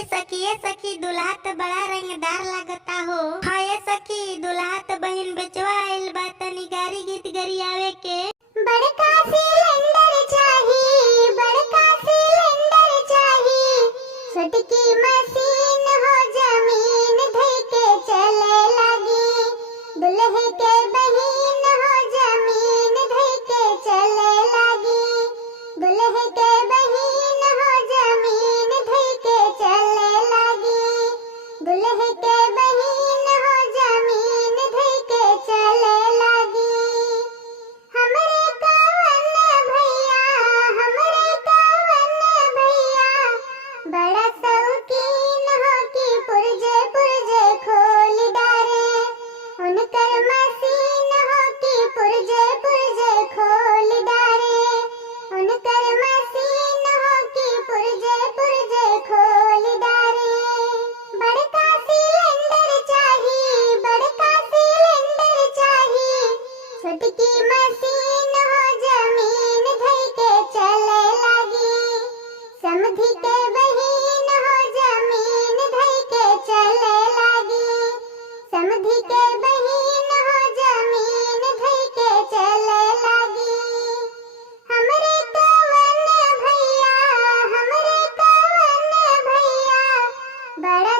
ए सखी दुल्हा त बड़ा रंगदार लागता हो। हाँ ए सखी दुल्हा त बहिन बेचवा आइल बा, तनी गारी गीत गरियावे के। बड़का सिलेंडर चाही, बड़का सिलेंडर चाही, छोटकी मशीन हो जमीन धइ के चले लगी। दुल्हे के बहिन हो जमीन धइ के चले लगी। दुल्हे के बहिन हो जमीन धइ के चले लगी। दुल्हे के बहिन हो जमीन धइ के चले लगी। हमरे कवन भैया, हमरे कवन भैया, बड़ा शौकीन हो कि पुर्जे पुर्जे खोल डारे। उनकर मशीन हो कि पुर्जे पुर्जे खोल डारे। उनकर मशीन हो कि पुर्जे पुर्जे खोल डारे। बड़का सिलेंडर चाही, बड़का सिलेंडर चाही, छोटकी मशीन हो जमीन धइ के चले लगी। समधी के बहिन हो जमीन धइ के चले लगी। समधी के बहिन हो जमीन धइ के चले लगी। हमरे कवन भैया, हमरे कवन भैया, बड़ा